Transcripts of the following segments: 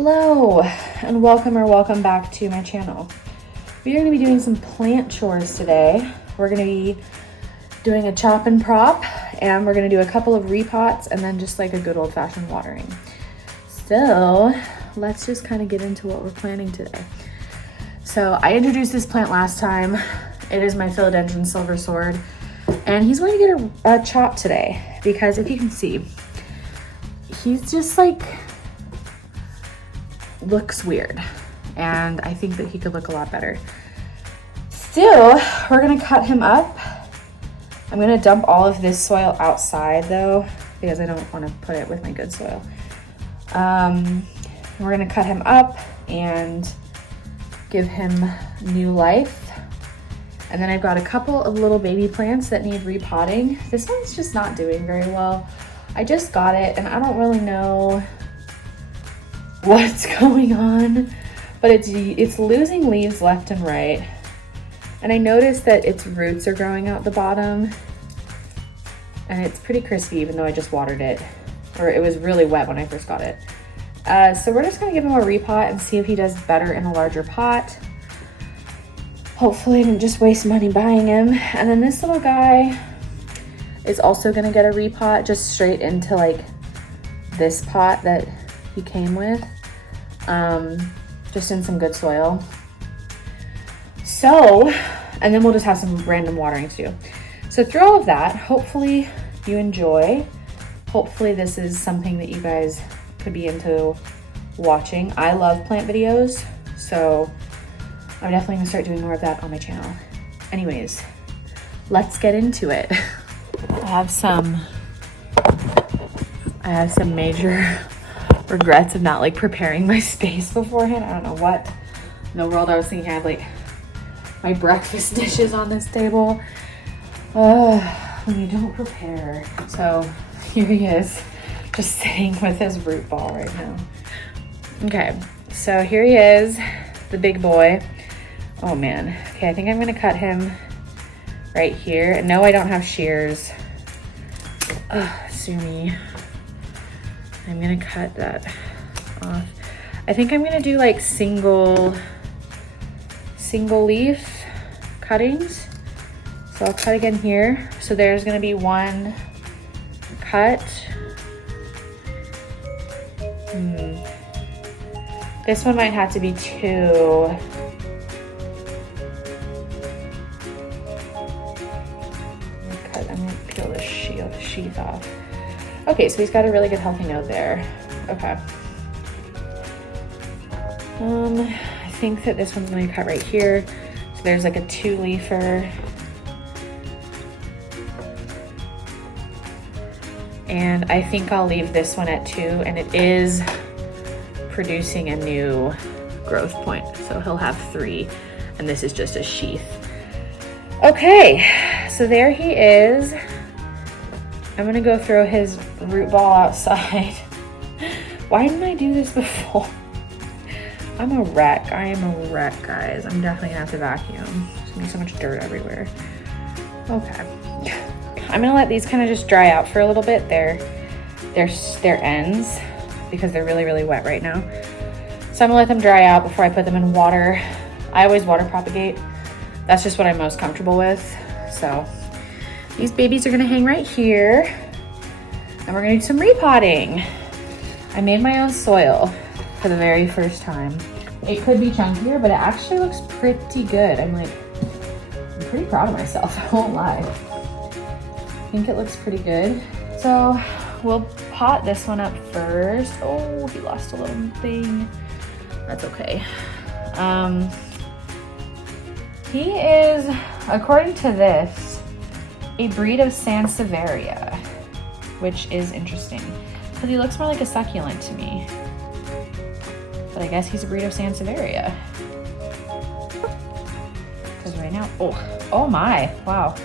Hello and welcome back to my channel. We are going to be doing some plant chores today. We're going to be doing a chop and prop, and we're going to do a couple of repots and then just like a good old-fashioned watering. So let's just kind of get into what we're planning today. So I introduced this plant last time. It is my philodendron silver sword, and he's going to get a chop today because if you can see, he's just like looks weird, and I think that he could look a lot better. Still, we're gonna cut him up. I'm gonna dump all of this soil outside though, because I don't want to put it with my good soil. We're gonna cut him up and give him new life. And then I've got a couple of little baby plants that need repotting. This one's just not doing very well. I just got it and I don't really know what's going on, but it's losing leaves left and right. And I noticed that its roots are growing out the bottom, and it's pretty crispy even though I just watered it, or it was really wet when I first got it. So we're just gonna give him a repot and see if he does better in a larger pot. Hopefully I didn't just waste money buying him. And then this little guy is also gonna get a repot just straight into like this pot that he came with, just in some good soil. So, and then we'll just have some random watering to do. So through all of that, hopefully you enjoy. Hopefully this is something that you guys could be into watching. I love plant videos, so I'm definitely gonna start doing more of that on my channel. Anyways, let's get into it. I have some major regrets of not like preparing my space beforehand. I don't know what in the world I was thinking. I have like my breakfast dishes on this table. When you don't prepare. So here he is, just sitting with his root ball right now. Okay, so here he is, the big boy. Oh man. Okay, I think I'm gonna cut him right here. And no, I don't have shears. Sue me. I'm gonna cut that off. I think I'm gonna do like single leaf cuttings. So I'll cut again here. So there's gonna be one cut. This one might have to be two. I'm gonna peel the sheath off. Okay, so he's got a really good healthy node there. Okay. I think that this one's gonna cut right here. So there's like a 2-leafer. And I think I'll leave this one at 2, and it is producing a new growth point. So he'll have 3, and this is just a sheath. Okay, so there he is. I'm gonna go throw his root ball outside. Why didn't I do this before? I'm a wreck. I am a wreck, guys. I'm definitely gonna have to vacuum. There's gonna be so much dirt everywhere. Okay. I'm gonna let these kind of just dry out for a little bit. Their ends, because they're really, really wet right now. So I'm gonna let them dry out before I put them in water. I always water propagate. That's just what I'm most comfortable with. So these babies are gonna hang right here, and we're gonna do some repotting. I made my own soil for the very first time. It could be chunkier, but it actually looks pretty good. I'm pretty proud of myself, I won't lie. I think it looks pretty good. So we'll pot this one up first. Oh, he lost a little thing. That's okay. He is, according to this, a breed of Sansevieria, which is interesting because he looks more like a succulent to me. But I guess he's a breed of Sansevieria. Because right now, oh my, wow.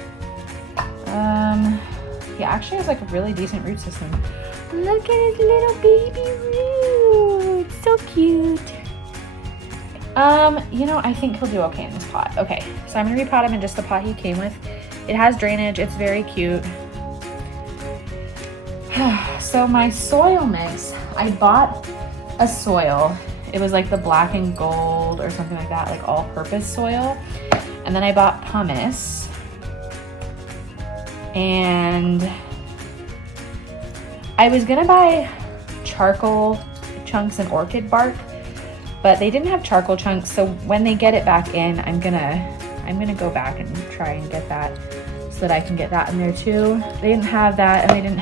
He actually has like a really decent root system. Look at his little baby roots, so cute. You know, I think he'll do okay in this pot. Okay, so I'm gonna repot him in just the pot he came with. It has drainage, it's very cute. So my soil mix, I bought a soil. It was like the black and gold or something like that, like all-purpose soil. And then I bought pumice. And I was gonna buy charcoal chunks and orchid bark, but they didn't have charcoal chunks, so when they get it back in, I'm gonna go back and try and get that so that I can get that in there too. They didn't have that, and they didn't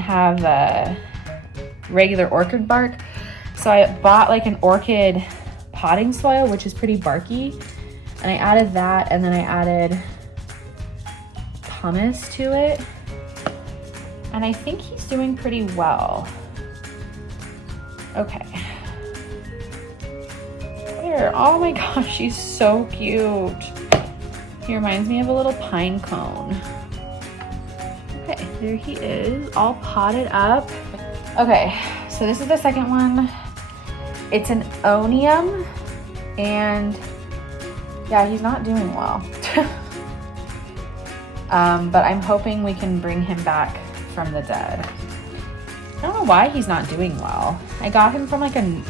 have regular orchid bark, so I bought like an orchid potting soil, which is pretty barky, and I added that, and then I added pumice to it, and I think he's doing pretty well. Okay. There. Oh my gosh, she's so cute. He reminds me of a little pine cone. Okay, there he is, all potted up. Okay, so this is the second one. It's an onium, and yeah, he's not doing well. But I'm hoping we can bring him back from the dead. I don't know why he's not doing well. I got him from like an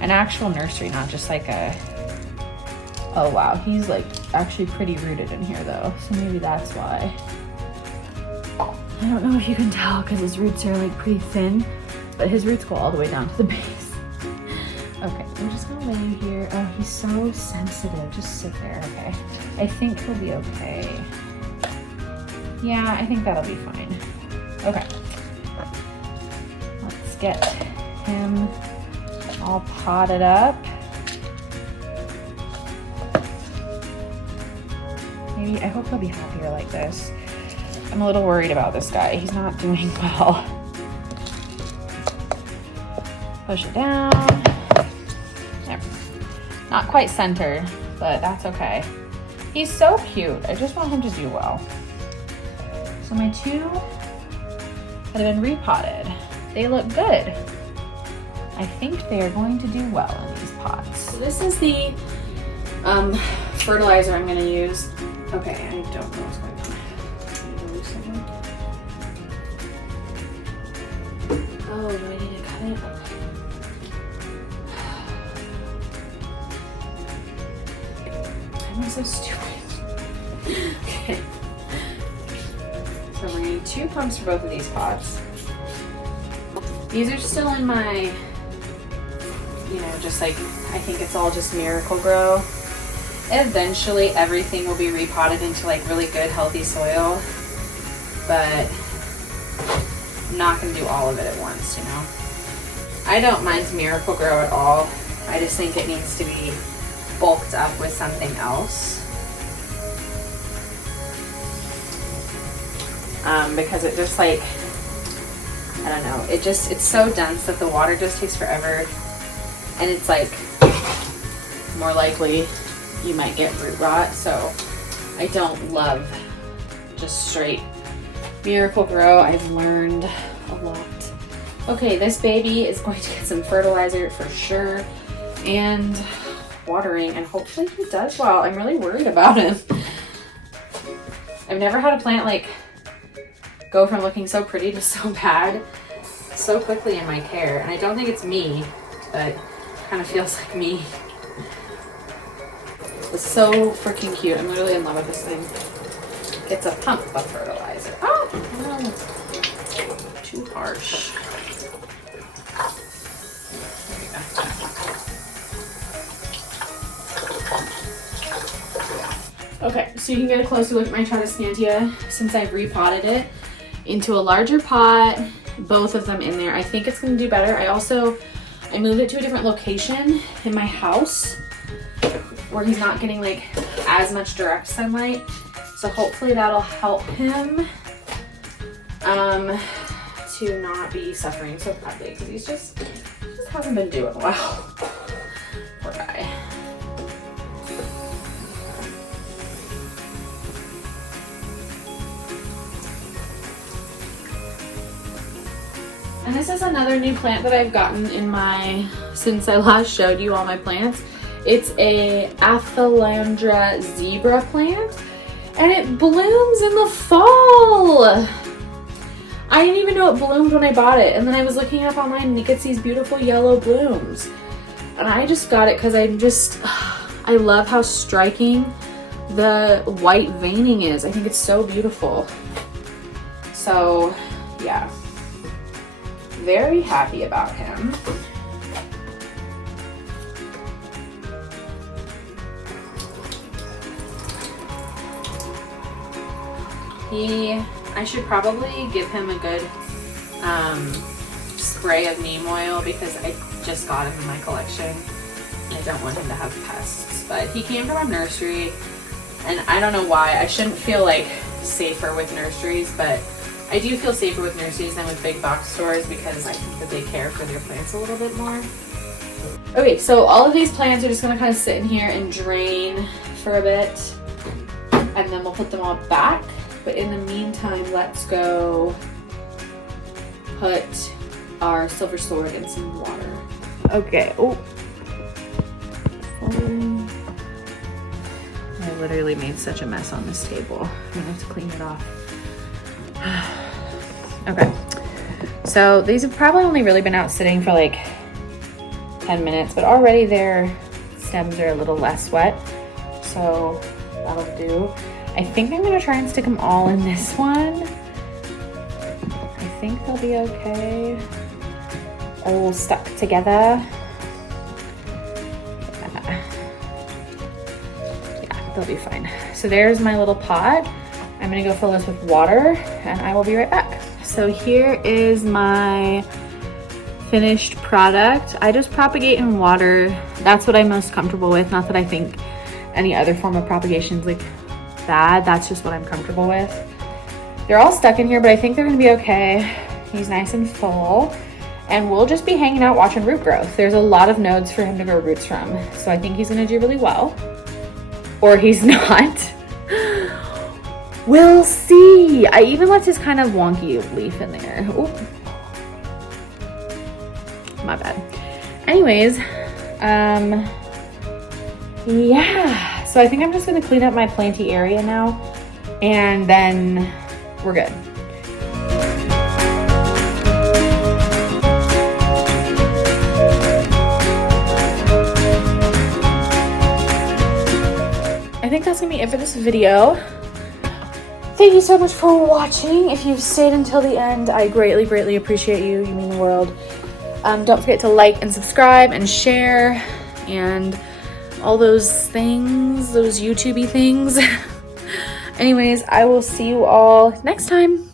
actual nursery, not just like a, oh wow, he's like actually pretty rooted in here though, so maybe that's why. I don't know if you can tell because his roots are like pretty thin, but his roots go all the way down to the base. Okay, I'm just gonna lay you here. Oh, he's so sensitive. Just sit there, okay? I think he'll be okay. Yeah, I think that'll be fine. Okay. Let's get him all potted up. Maybe, I hope he'll be happier like this. I'm a little worried about this guy. He's not doing well. Push it down. There. Not quite centered, but that's okay. He's so cute. I just want him to do well. So my two that have been repotted, they look good. I think they are going to do well in these pots. So this is the fertilizer I'm going to use. Okay, I don't know what's going on. Oh, do I need to cut it? Okay. Am I so stupid? Okay. So we're gonna need 2 pumps for both of these pots. These are still in my, just like, I think it's all just Miracle-Gro. Eventually everything will be repotted into like really good healthy soil, but I'm not gonna do all of it at once, I don't mind Miracle-Gro at all. I just think it needs to be bulked up with something else. Because it just like, I don't know, it's so dense that the water just takes forever, and it's like more likely you might get root rot, so I don't love just straight Miracle-Gro. I've learned a lot. Okay, this baby is going to get some fertilizer for sure, and watering, and hopefully he does well. I'm really worried about him. I've never had a plant like go from looking so pretty to so bad so quickly in my care, and I don't think it's me, but it kind of feels like me. It's so freaking cute. I'm literally in love with this thing. It's a pump of fertilizer. Oh, no. Too harsh. Okay, so you can get a closer look at my Tradescantia since I've repotted it into a larger pot, both of them in there. I think it's gonna do better. I moved it to a different location in my house where he's not getting like as much direct sunlight. So hopefully that'll help him to not be suffering so badly, because he just hasn't been doing well. Poor guy. And this is another new plant that I've gotten since I last showed you all my plants. It's a Athelandra zebra plant, and it blooms in the fall. I didn't even know it bloomed when I bought it. And then I was looking it up online and it gets these beautiful yellow blooms. And I just got it because I love how striking the white veining is. I think it's so beautiful. So yeah, very happy about him. I should probably give him a good spray of neem oil because I just got him in my collection. I don't want him to have pests, but he came from a nursery and I don't know why. I shouldn't feel like safer with nurseries, but I do feel safer with nurseries than with big box stores because I think that they care for their plants a little bit more. Okay, so all of these plants are just gonna kind of sit in here and drain for a bit and then we'll put them all back. But in the meantime, let's go put our silver sword in some water. Okay, oh. I literally made such a mess on this table. I'm gonna have to clean it off. Okay, so these have probably only really been out sitting for like 10 minutes, but already their stems are a little less wet, so that'll do. I think I'm gonna try and stick them all in this one. I think they'll be okay. All stuck together. Yeah, they'll be fine. So there's my little pot. I'm gonna go fill this with water and I will be right back. So here is my finished product. I just propagate in water. That's what I'm most comfortable with. Not that I think any other form of propagation is like bad. That's just what I'm comfortable with. They're all stuck in here, but I think they're gonna be okay. He's nice and full. And we'll just be hanging out watching root growth. There's a lot of nodes for him to grow roots from. So I think he's gonna do really well. Or he's not. We'll see. I even left his kind of wonky leaf in there. Ooh. My bad. Anyways, yeah. So I think I'm just gonna clean up my planty area now and then we're good. I think that's gonna be it for this video. Thank you so much for watching. If you've stayed until the end, I greatly, greatly appreciate you. You mean the world. Don't forget to like and subscribe and share and all those things, those YouTube-y things. Anyways, I will see you all next time.